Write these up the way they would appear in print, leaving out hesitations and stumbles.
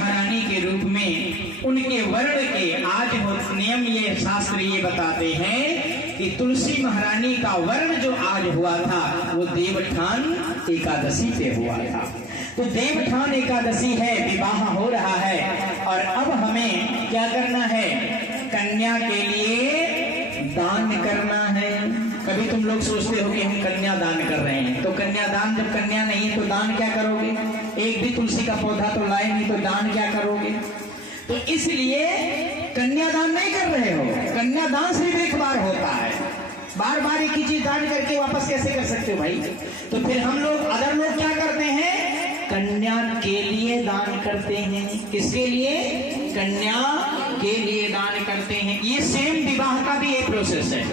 महारानी के रूप में उनके वर्ण के आज नियम ये शास्त्र ये बताते हैं कि तुलसी महारानी का वर्ण जो आज हुआ था वो देवठान एकादशी पे हुआ था। तो देवठान एकादशी है, विवाह हो रहा है और अब हमें क्या करना है, कन्या के लिए दान करना है। कभी तुम लोग सोचते हो कि हम कन्या दान कर रहे हैं, तो कन्यादान जब कन्या नहीं है तो दान क्या करोगे? एक भी तुलसी का पौधा तो लाए नहीं तो दान क्या करोगे? तो इसलिए कन्यादान नहीं कर रहे हो। कन्यादान सिर्फ एक बार होता है, बार बार एक ही चीज दान करके वापस कैसे कर सकते हो भाई? तो फिर हम लोग अदर लोग क्या करते हैं, कन्या के लिए दान करते हैं। किसके लिए? कन्या के लिए दान करते हैं। ये सेम विवाह का भी एक प्रोसेस है।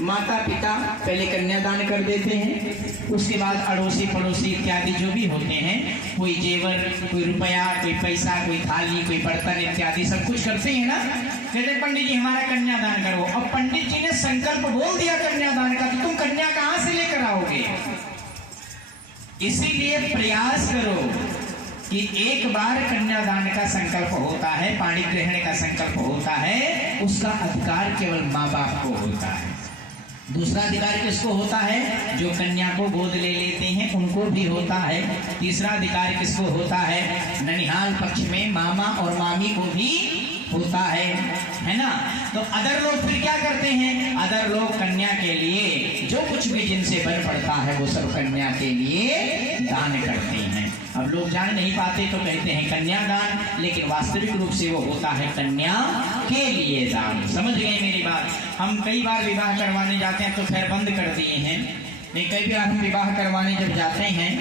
माता पिता पहले कन्यादान कर देते हैं, उसके बाद अड़ोसी पड़ोसी इत्यादि जो भी होते हैं, कोई जेवर, कोई रुपया, कोई पैसा, कोई थाली, कोई बर्तन इत्यादि सब कुछ करते हैं ना। कहते पंडित जी हमारा कन्यादान करो। अब पंडित जी ने संकल्प बोल दिया कन्यादान का, तो तुम कन्या कहां से लेकर आओगे? इसीलिए प्रयास करो कि एक बार कन्यादान का संकल्प होता है, पाणी ग्रहण का संकल्प होता है, उसका अधिकार केवल माँ बाप को होता है। दूसरा अधिकार किसको होता है? जो कन्या को गोद ले लेते हैं उनको भी होता है। तीसरा अधिकार किसको होता है? ननिहाल पक्ष में मामा और मामी को भी होता है ना। तो अदर लोग फिर क्या करते हैं? अदर लोग कन्या के लिए जो कुछ भी जिनसे बन पड़ता है वो सब कन्या के लिए दान करते हैं। अब लोग जान नहीं पाते तो कहते हैं कन्यादान, लेकिन वास्तविक रूप से वो होता है कन्या के लिए दान। समझ गए मेरी बात? हम कई बार विवाह करवाने जाते हैं तो खैर बंद कर दिए हैं, नहीं कई बार हम विवाह करवाने जब जाते हैं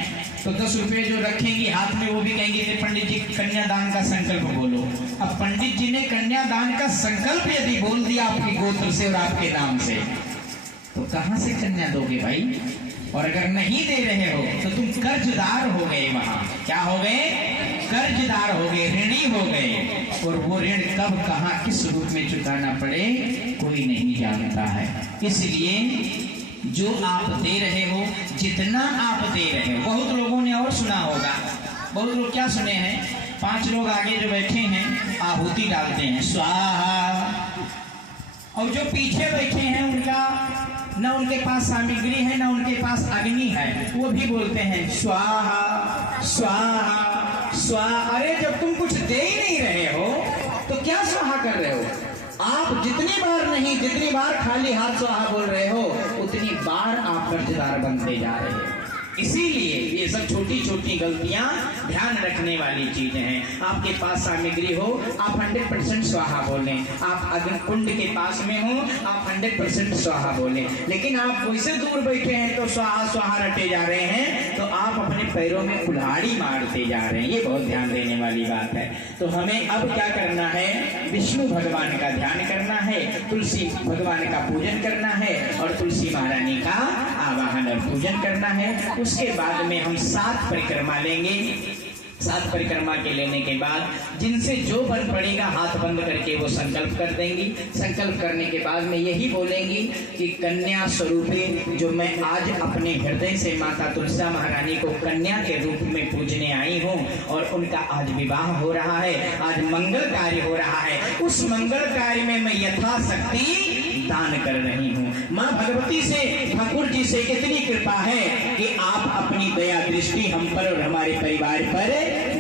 तो 10 रुपए जो रखेंगे हाथ में वो भी कहेंगे कि पंडित जी कन्यादान का संकल्प बोलो। अब पंडित जी ने कन्यादान का संकल्प यदि बोल दिया आपके गोत्र से और आपके नाम से, तो कहां से कन्या दोगे भाई? और अगर नहीं दे रहे हो तो तुम कर्जदार हो गए। वहां क्या हो गए? कर्जदार हो गए, ऋणी हो गए। और वो ऋण कब कहां किस रूप में चुकाना पड़े कोई नहीं जानता है। इसलिए जो आप दे रहे हो, जितना आप दे रहे हो, बहुत लोगों ने और सुना होगा, बहुत लोग क्या सुने हैं, 5 लोग आगे जो बैठे हैं आहुति डालते हैं स्वाहा, और जो पीछे बैठे हैं उनका न उनके पास सामग्री है न उनके पास अग्नि है, वो भी बोलते हैं स्वाहा स्वाहा स्वाहा। अरे जब तुम कुछ दे ही नहीं रहे हो तो क्या स्वाहा कर रहे हो? आप जितनी बार नहीं, जितनी बार खाली हाथ स्वाहा बोल रहे हो उतनी बार आप कर्जदार बनते जा रहे हैं। इसीलिए ये सब छोटी छोटी गलतियां ध्यान रखने वाली चीजें हैं। आपके पास सामग्री हो, आप 100% स्वाहा बोलें। आप अगर कुंड के पास में हो, आप 100% स्वाहा बोलें। लेकिन आप वैसे दूर बैठे हैं तो स्वाहा स्वाहा रटे जा रहे हैं, तो आप अपने पैरों में कुल्हाड़ी मारते जा रहे हैं। ये बहुत ध्यान देने वाली बात है। तो हमें अब क्या करना है? विष्णु भगवान का ध्यान करना है, तुलसी भगवान का पूजन करना है और तुलसी महारानी का आवाहन और पूजन करना है। उसके बाद में हम 7 परिक्रमा लेंगे। 7 परिक्रमा के लेने के बाद जिनसे जो बन पड़ेगा हाथ बंद करके वो संकल्प कर देंगी। संकल्प करने के बाद में यही बोलेंगी कि कन्या स्वरूपे जो मैं आज अपने हृदय से माता तुलसी महारानी को कन्या के रूप में पूजने आई हूँ और उनका आज विवाह हो रहा है, आज मंगल कार्य हो रहा है, उस मंगल कार्य में मैं यथाशक्ति दान कर रही हूँ। माँ भगवती से, ठाकुर जी से कितनी कृपा है कि आप अपनी दया दृष्टि हम पर और हमारे परिवार पर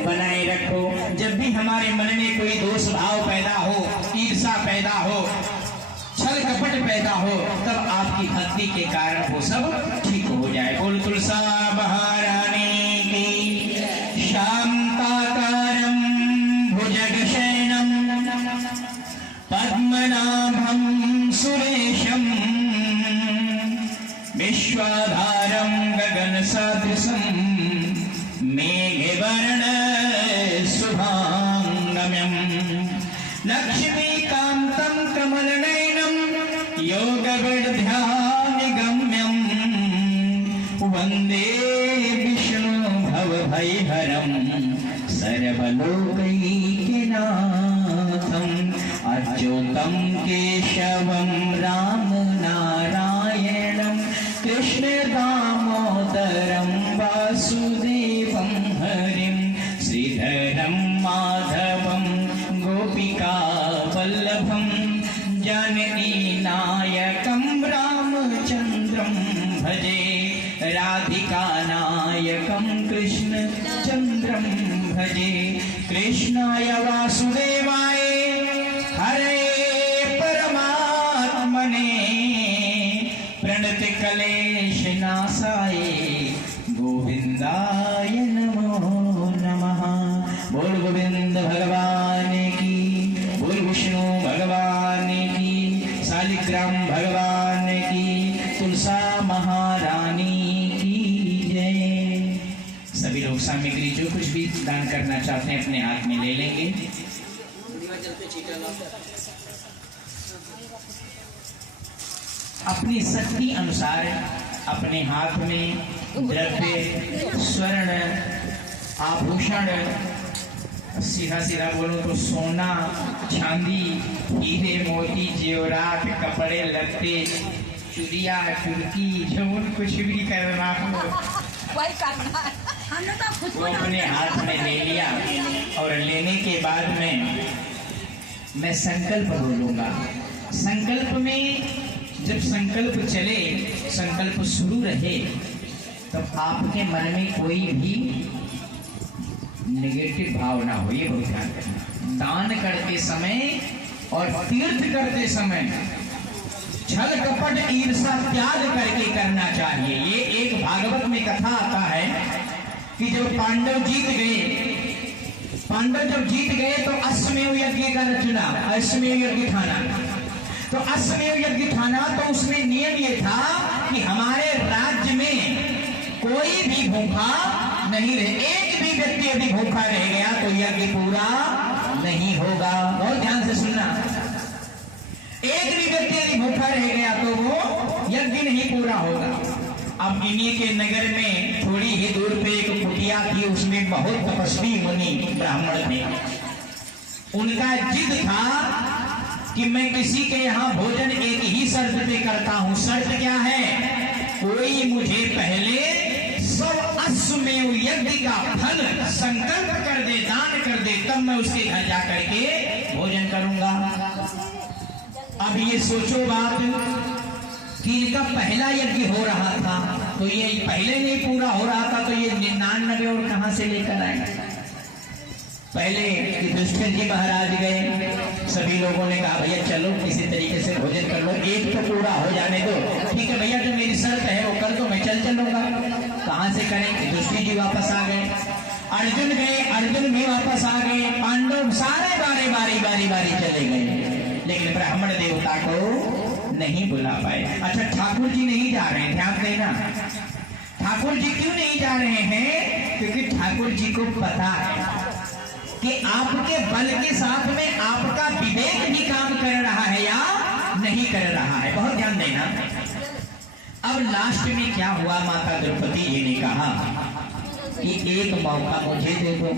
बनाए रखो। जब भी हमारे मन में कोई दोष भाव पैदा हो, ईर्षा पैदा हो, छल कपट पैदा हो, तब आपकी भक्ति के कारण वो सब ठीक हो जाए। बोल तुलसा महारानी की। शांताकारं भुजगशयनं पद्मनाभं सुरेशं विश्वाधारं गगनसदृशं मेघवर्ण शुभांगम्यं लक्ष्मीकान्तं कमलनयनं योगविद्यानिगम्यं वन्दे विष्णु भवभयहरं सर्वलोकैकनाथं अच्युतं केशवं राम नारायणं कृष्ण दामोदरं वासुदेवं हरिं श्रीधरं माधवं वल्लभम जानकी नायकम रामचंद्रम भजे राधिका नायकम कृष्ण चंद्रम भजे कृष्णाय वासुदेवाय हरे परमात्मने प्रणत क्लेश नाशाय गोविंदाय नमो नमः। बोल गोविंद भगवान की, बोल विष्णु भगवान की, शालिग्राम भगवान की, तुलसा महारानी की जय। सभी लोग सामग्री जो कुछ भी दान करना चाहते हैं अपने हाथ में ले लेंगे। अपनी शक्ति अनुसार अपने हाथ में द्रव्य, स्वर्ण, आभूषण, सीधा सीधा बोलो तो सोना, चांदी, हीरे मोती, जेवरात, कपड़े लत्ते, चुड़िया चुड़की, जो कुछ भी करना हो वही करना है। वो अपने हाथ में ले लिया। और लेने के बाद में मैं संकल्प बोलूंगा। संकल्प में जब संकल्प चले, संकल्प शुरू रहे, तब आपके मन में कोई भी नेगेटिव भाव ना हो, ये बहुत ध्यान रखना। दान करते समय और तीर्थ करते समय छल कपट ईर्षा त्याग करके करना चाहिए। ये एक भागवत में कथा आता है कि जब पांडव जीत गए, पांडव जब जीत गए तो अश्वमेव यज्ञ का रचना, अश्वमेव यज्ञ ठाना। तो अश्वमेव यज्ञ ठाना तो उसमें नियम ये था कि हमारे राज्य में कोई भी भूखा नहीं रहे। एक भी व्यक्ति यदि भूखा रह गया तो यज्ञ पूरा नहीं होगा। बहुत ध्यान से सुनना। एक भी व्यक्ति यदि भूखा रह गया तो वो यज्ञ नहीं पूरा होगा। अब इन्हीं के नगर में थोड़ी ही दूर पे एक कुटिया थी, उसमें बहुत तपस्वी मुनि ब्राह्मण थे। उनका जिद था कि मैं किसी के यहाँ भोजन एक ही शर्त पे करता हूँ। शर्त क्या है? कोई मुझे पहले 100 अश्वमेव यज्ञ का फल संकल्प कर दे, दान कर दे, तब मैं उसके घर जा करके भोजन करूंगा। अब ये सोचो बात कि इनका पहला यज्ञ हो रहा था, तो ये पहले नहीं पूरा हो रहा था, तो ये 99 और कहां से लेकर आएंगे? पहले युधिष्ठिर जी महाराज गए, सभी लोगों ने कहा भैया चलो किसी तरीके से भोजन कर लो, एक तो पूरा हो जाने दो। ठीक है भैया, जो मेरी शर्त है वो कर दो, मैं चलूंगा। कहां से करें? युधिष्ठिर जी वापस आ गए, अर्जुन गए, अर्जुन भी वापस आ गए, पांडव सारे बारी चले गए, लेकिन ब्राह्मण देवता को नहीं बुला पाए। अच्छा, ठाकुर जी नहीं जा रहे हैं, ध्यान देना। ठाकुर जी क्यों नहीं जा रहे हैं? क्योंकि ठाकुर जी को पता है कि आपके बल के साथ में आपका विवेक भी काम कर रहा है या नहीं कर रहा है। बहुत ध्यान देना। अब लास्ट में क्या हुआ, माता द्रौपदी जी ने कहा कि एक मौका मुझे दे दो।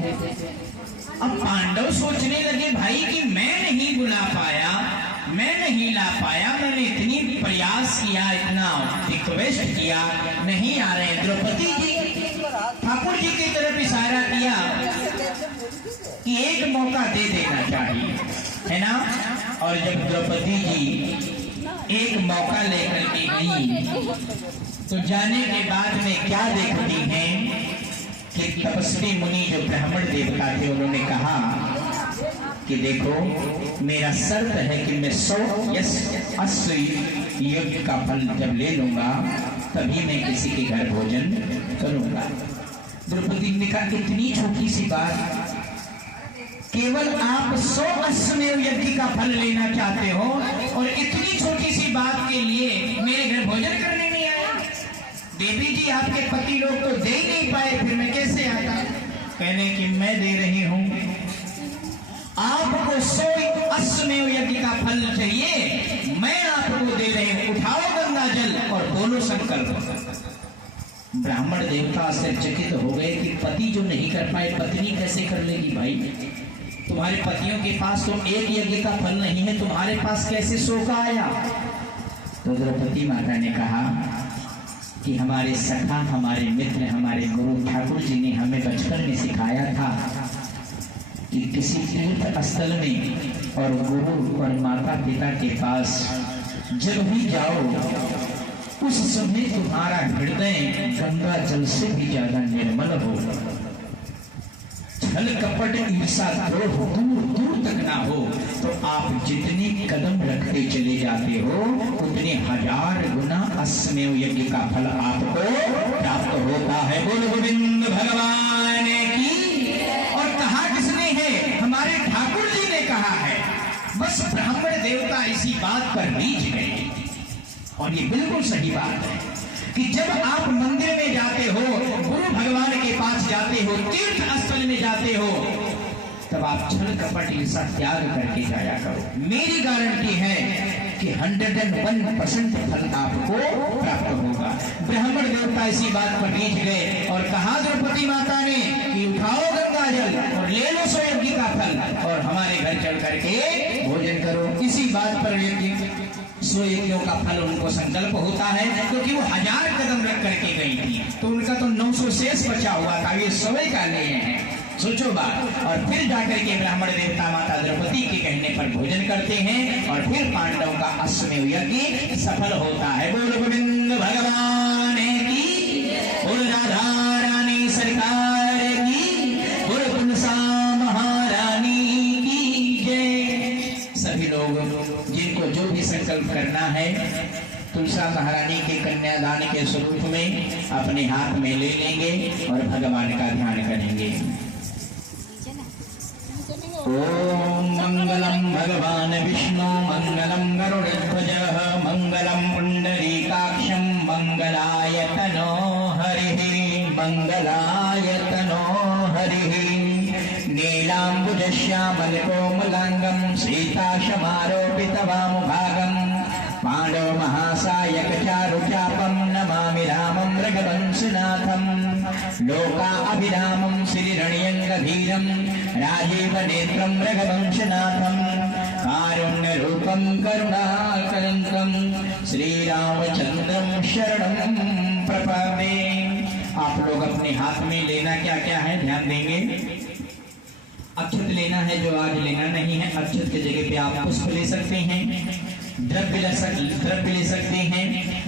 अब पांडव सोचने लगे भाई कि मैं नहीं बुला पाया, मैं नहीं ला पाया, मैंने इतनी प्रयास किया, इतना रिक्वेस्ट किया, नहीं आ रहे। द्रौपदी जी ठाकुर जी की तरफ इशारा किया कि एक मौका दे देना चाहिए, है ना। और जब द्रौपदी जी एक मौका लेकर के गई तो जाने के बाद में क्या देखती हैं कि तपस्वी मुनि जो ब्राह्मण देवता थे, उन्होंने कहा कि देखो मेरा शर्त है कि मैं 100 अश्व यज्ञ का फल जब ले लूंगा तभी मैं किसी के घर भोजन करूंगा। द्रौपदी ने कहा इतनी छोटी सी बात, केवल आप 100 अश्वमेव यज्ञ का फल लेना चाहते हो और इतनी छोटी सी बात के लिए मेरे घर भोजन करने नहीं आया? देवी जी आपके पति लोग तो दे ही नहीं पाए, फिर मैं कैसे आता? कहने कि मैं दे रही हूं, आपको 100 अश्वमेव यज्ञ का फल चाहिए, मैं आपको दे रही हूं। उठाओ गंगा जल और बोलो संकल्प। ब्राह्मण देवता आश्चर्यचकित हो गए कि पति जो नहीं कर पाए पत्नी कैसे कर लेगी? भाई तुम्हारे पतियों के पास तो एक यज्ञ का फल नहीं है, तुम्हारे पास कैसे 100 का आया? तो द्रौपदी माता ने कहा कि हमारे सखा, हमारे मित्र, हमारे गुरु ठाकुर जी ने हमें बचपन में सिखाया था कि कि किसी तीर्थ स्थल में और गुरु और माता पिता के पास जब भी जाओ उस समय तुम्हारा हृदय गंगा जल से भी ज्यादा निर्मल हो, छल कपट ईर्षा द्रोह दूर दूर तक ना हो, तो आप जितने कदम रखते चले जाते हो उतने 1000 गुना अश्वमेव यज्ञ का फल आपको प्राप्त होता है। बोल गोविंद भगवान की। और कहा किसने है? हमारे ठाकुर जी ने कहा है। बस ब्राह्मण देवता इसी बात पर रीझ गए, और ये बिल्कुल सही बात है कि जब आप मंदिर में जाते हो, गुरु भगवान के पास जाते हो, तीर्थ स्थल में जाते हो, तब आप छल कपट ईर्षा त्याग करके जाया करो। मेरी गारंटी है कि 101% फल आपको प्राप्त होगा। ब्राह्मण देवता इसी बात पर रीझ गए और कहा द्रौपदी माता ने कि उठाओ गंगा जल और ले लो सो यज्ञ का फल और हमारे घर चल करके भोजन करो। इसी बात पर सो यज्ञों का फल उनको संकल्प होता है, क्योंकि वो 1000 कदम रख करके गई थी, तो उनका तो 900 शेष बचा हुआ था, ये 100 का लिए हैं। सोचो बात। और फिर जाकर के ब्राह्मण देवता माता द्रौपदी के कहने पर भोजन करते हैं और फिर पांडवों का अश्वमेव यज्ञ सफल होता है। बोल गोविंद भगवान की। बोल राधा रानी सरकार की। बोल तुलसा महारानी की जय। सभी लोग जिनको जो भी संकल्प करना है तुलसा महारानी के कन्यादान के स्वरूप में अपने हाथ में ले लेंगे और भगवान का ध्यान करेंगे। ओम मंगलम भगवान विष्णु मंगलम गरुड़ध्वज मंगलम पुंडरीकाक्षं मंगलायतनो हरिः मंगलायतनो हरिः नीलाम्बुजश्यामलकोमलांगं सीताशमारोपितवामुभागं पांडव महासायकचारुचापं नमामि रामं रघुवंशनाथं लोका अभिरामं श्रीरणयंगधीरं राजीव नेत्रं रघुवंशनाथं कारुण्यरूपं करुणाकरंतं श्रीरामचंद्रं शरणं प्रपद्ये। आप लोग अपने हाथ में लेना क्या क्या है ध्यान देंगे। अक्षत लेना है, जो आज लेना नहीं है अक्षत की जगह पे आप पुष्प ले सकते हैं, द्रव्य ले सकते हैं।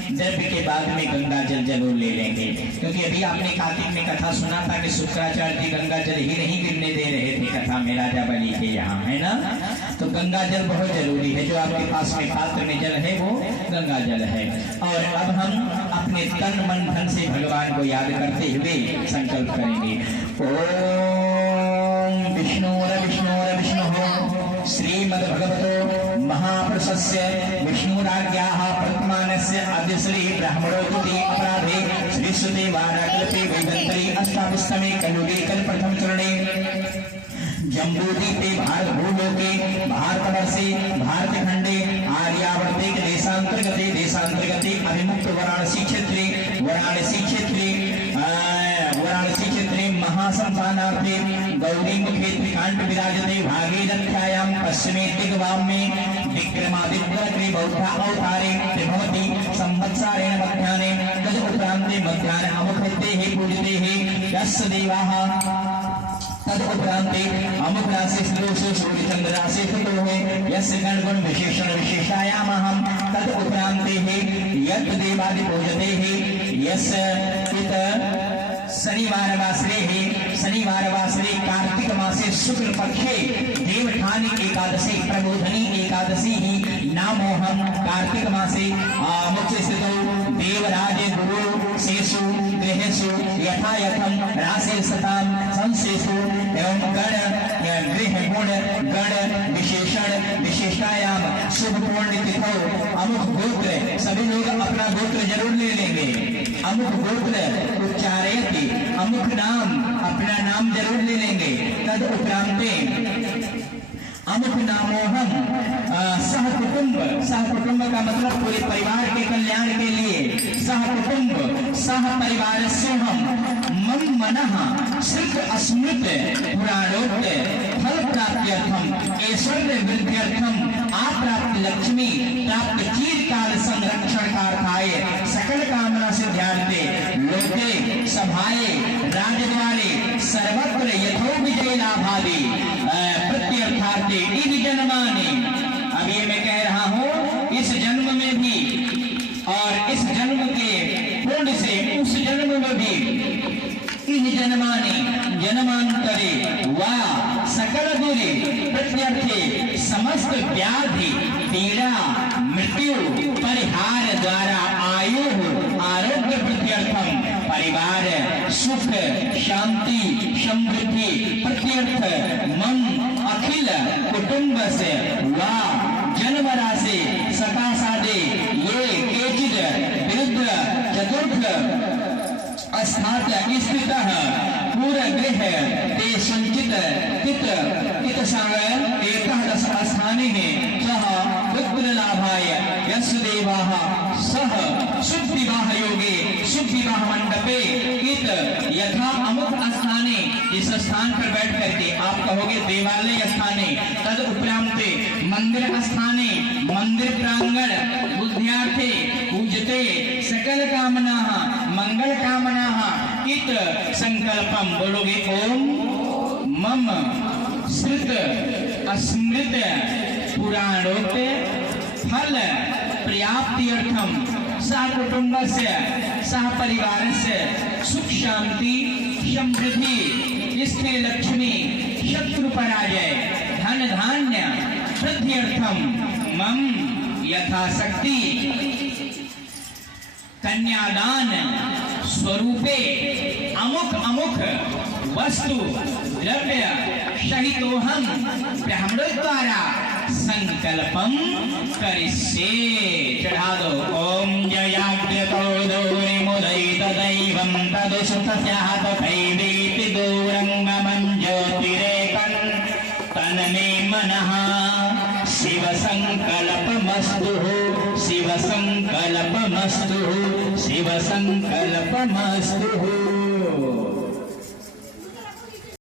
द्रव्य के बाद में गंगा जल जरूर ले लेंगे, क्योंकि अभी आपने कार्तिक में कथा सुना था कि शुक्राचार्य जी गंगा जल ही नहीं गिरने दे रहे थे कथा में राजा बलि के यहाँ, है ना। तो गंगा जल बहुत जरूरी है। जो आपके पास में पात्र में जल है वो गंगा जल है। और अब हम अपने तन मन धन से भगवान को याद करते हुए संकल्प करेंगे। ओम विष्णुर श्रीमद्भगवतो महापुरुषस्य विष्णुराज्ञाः प्रतमानस्य अद्य श्री ब्राह्मणोत्पत्ति अपराधे श्रीसुते वाराकल्पे वैवन्तरी अष्टादशतमे कलयुगे कल्पप्रथम चरणे जम्बूद्वीपे भारतभूलोके भारतवर्षे भारतखण्डे आर्यावर्ते देशान्तर्गते अभिमुक्त वाराणसी क्षेत्रे महासंतानार्थे गौरी मुखे त्रिकांड विराजते भागीरथ्यायां पश्चिमे दिग्वामे विक्रमादित्य बौद्धा अवतारे त्रिभवति संवत्सरेण मध्याह्ने तदुपरान्ते मध्याह्ने अमुखते पूजते यस्य देवाः तदुपरान्ते अमुक राशि सूर्यचंद्र राशि स्थितो है यस्य गणगुण विशेषण विशेषायामहं तदुपरान्ते यत् देवादि पूजते यस्य पित शनिवार वासरे कार्तिक मासे शुक्ल पक्षे देवठानी एकादशी प्रबोधनी एकादशी ही नामोहम कार्तिक मासे मुख्य स्थितो देवराजे गुरु शेषु गृहेषु यथायथम राशि सताम संशेषु एवं गण गृह गुण गण विशेषण विशेषायाम शुभ पूर्ण तिथौ अमुक गोत्र। सभी लोग अपना गोत्र जरूर ले लेंगे। अमुक गोत्र उच्चारयति, अमुक नाम अपना नाम जरूर ले लेंगे। तद उपरांते अमुक नामोहम सह कुटुंब का मतलब पूरे परिवार के कल्याण के लिए सह कुटुंब सह परिवार सोहम मम मनः श्रुत अस्मृत पुराणोक्त फल प्राप्त्यर्थम ऐश्वर्य वृद्ध्यर्थम आप्राप्त लक्ष्मी प्राप्त चिरकाल संरक्षणार्थाय सकल कामना सिद्ध्यार्थे लोके सभाए राजद्वारे सर्वत्र यथो विजय लाभादि प्रत्यर्थार्थे इह जन्मानि, अब ये मैं कह रहा हूं इस जन्म में भी और इस जन्म के पुण्य से उस जन्म में भी, इह जन्मानि जन्मांतरे वा सकल दुरी प्रत्यर्थे समस्त व्याधि पीड़ा मृत्यु परिहार द्वारा आयु आरोग्य प्रत्यर्थम परिवार सुख शांति समृद्धि प्रत्यर्थ मम अखिल कुटुंब से वा जन्मरा से सकाशादे ये केचिद विरुद्ध चतुर्थ अस्थात स्थित पूर्वगृह ते संचित तित संग एकादश स्थाने सह पुत्र लाभाय यस्य देवाः सह शुभ विवाह योगे शुभ विवाह मंडपे इत यथा अमुक स्थाने, इस स्थान पर बैठ करके आप कहोगे देवालय स्थाने, तद उपरांते मंदिर स्थाने मंदिर प्रांगण बुद्ध्यार्थे पूजते सकल कामना मंगल कामना इत संकल्पम, बोलोगे ओम मम श्रुत अस्मृत पुराणोक्त फल पर्याप्त्यर्थम सह कुटुंबस्य सह परिवारस्य सुख शांति समृद्धि स्त्री लक्ष्मी शत्रु पराजय धन धान्य वृद्ध्यर्थम मम यथाशक्ति कन्यादान स्वरूपे अमुक अमुक वस्तु द्रव्य सहितोहम ब्राह्मणों द्वारा संकल्पम करिष्ये। चढ़ा दो ओम जयाग्रतो दूरिमुदयित दैवं तदुसुतस्याः तथैवेति दूरं ममं ज्योतिरेकं तन्मे मनः शिव संकल्पमस्तु शिव संकल्पमस्तु शिव संकल्पमस्तु।